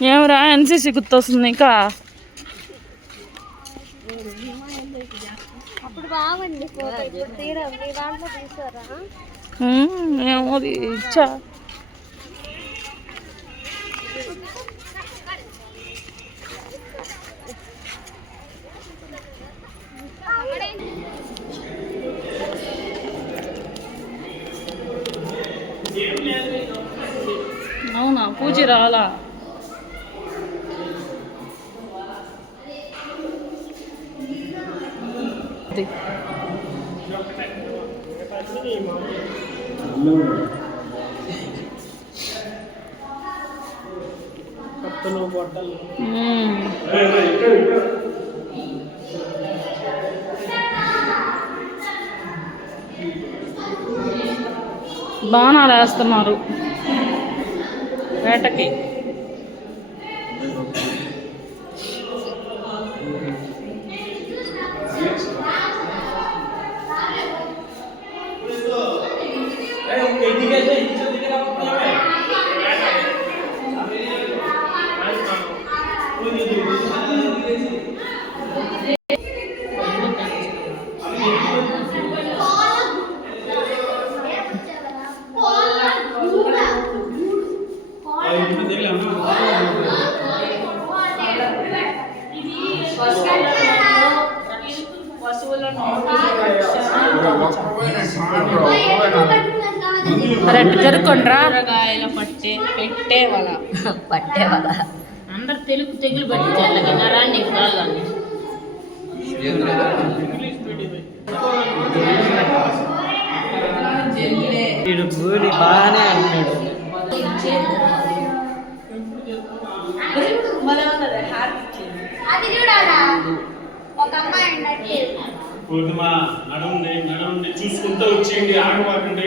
ఏమరా ఎన్సీసీ గుర్తొస్తుంది ఇంకా? అప్పుడు బాగుంది ఫోటో ఇప్పుడు తీరా మీ దాంట్లో తీసారా వేటకి. ఏమో అది ఇచ్చా అవునా పూజ రాలా అది. మ్మ్. బాణాలు వేస్తున్నారు వేటకి రెడ్ జరుక్కుండ్రా కూరగాయల పట్టే పెట్టే వల. పట్టే వల. అందరు తెలుగు తెగులు నరాన్ని కాళ్ళని వీడు బాగానే అంటున్నాడు అది చూడాలా ఒక అమ్మాయి ఉన్నట్టు పూర్ణిమ నడవండి నడవండి చూసుకుంటూ వచ్చేయండి. ఆగవాకండి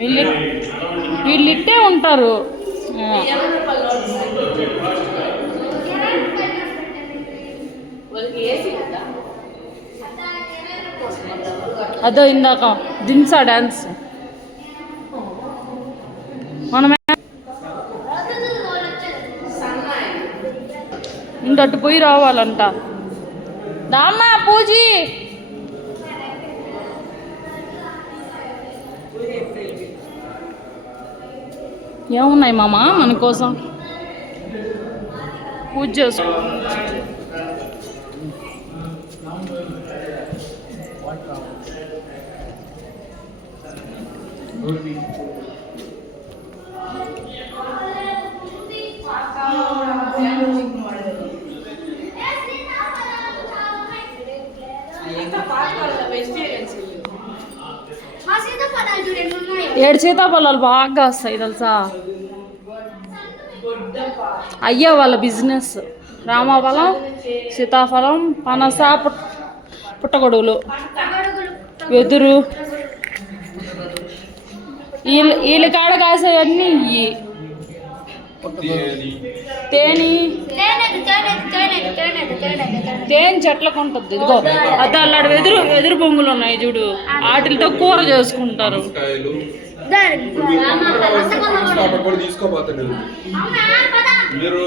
వీళ్ళు వీళ్ళు ఇట్టే ఉంటారు. అదో ఇందాక దింసా డాన్స్. మనమే ఇంకట్టు పోయి రావాలంట. దామా పూజీ! ఏమున్నాయి మామ మన కోసం? పూజ చేసుకో. వెజిటేరియన్స్ మా సీతాఫలాలు చూడండి ఉన్నాయి ఏడు సీతాఫలాలు బాగా వస్తాయి తెలుసా? అయ్యా వాళ్ళ బిజినెస్. రామఫలం సీతాఫలం పనస పుట్ పుట్టగొడుగులు. వెదురు. వీళ్ళు వీళ్ళ కాడ కాసేవన్నీ ఇవి తేని. తేనె చెట్లకు ఉంటుంది ఇదిగో. అది అల్లాడు వెదురు వెదురు బొంగులు ఉన్నాయి చూడు. వాటితో కూర చేసుకుంటారు. మీరు.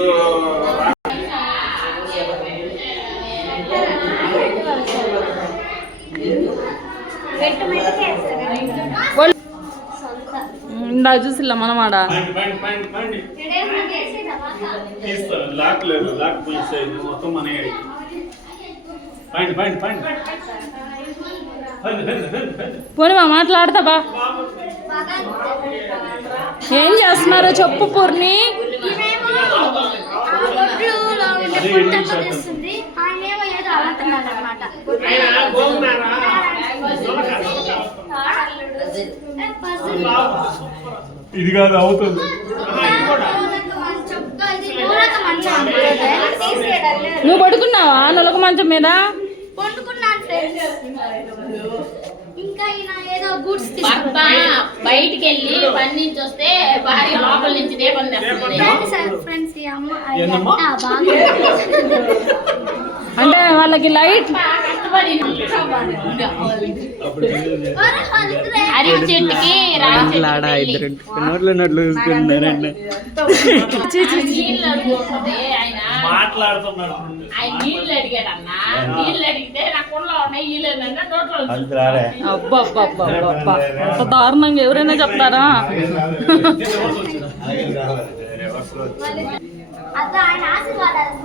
ఇందా చూసిల్లా మనమాడ తీస్తాను లాక్ లేదు లాక్ మొత్తం మన పైన మా మాట్లాడతా బా. ఏం చేస్తున్నారు చెప్పు పూర్ణి. ఇది కాదు అవుతుంది. నువ్వు పడుకున్నావా? నొలక మంచం మీద? బయటికి వెళ్ళి పని నుంచి వస్తే భార్య లోపల నుంచి దీపం అంటే వాళ్ళకి లైట్ కష్టపడి చెట్టుకి ఇద్దరు నోట్లు చూసుకుంటున్నారండి మాట్లాడుతున్నాడు నీళ్ళు అడిగాడు అన్న నీళ్ళు అడిగితే నా కుండలో ఉన్నాయి నీళ్ళు నోట్లో అబ్బా అబ్బా అబ్బా అబ్బా, అంత దారుణంగా ఎవరైనా చెప్తారా అదో ఆయన ఆశీర్వాదాలు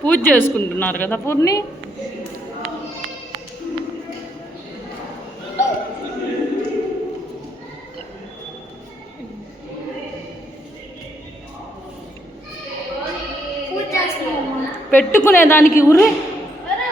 పూజ చేసుకుంటున్నారు కదా పూర్ణి? పెట్టుకునే దానికి ఉరే ఒరే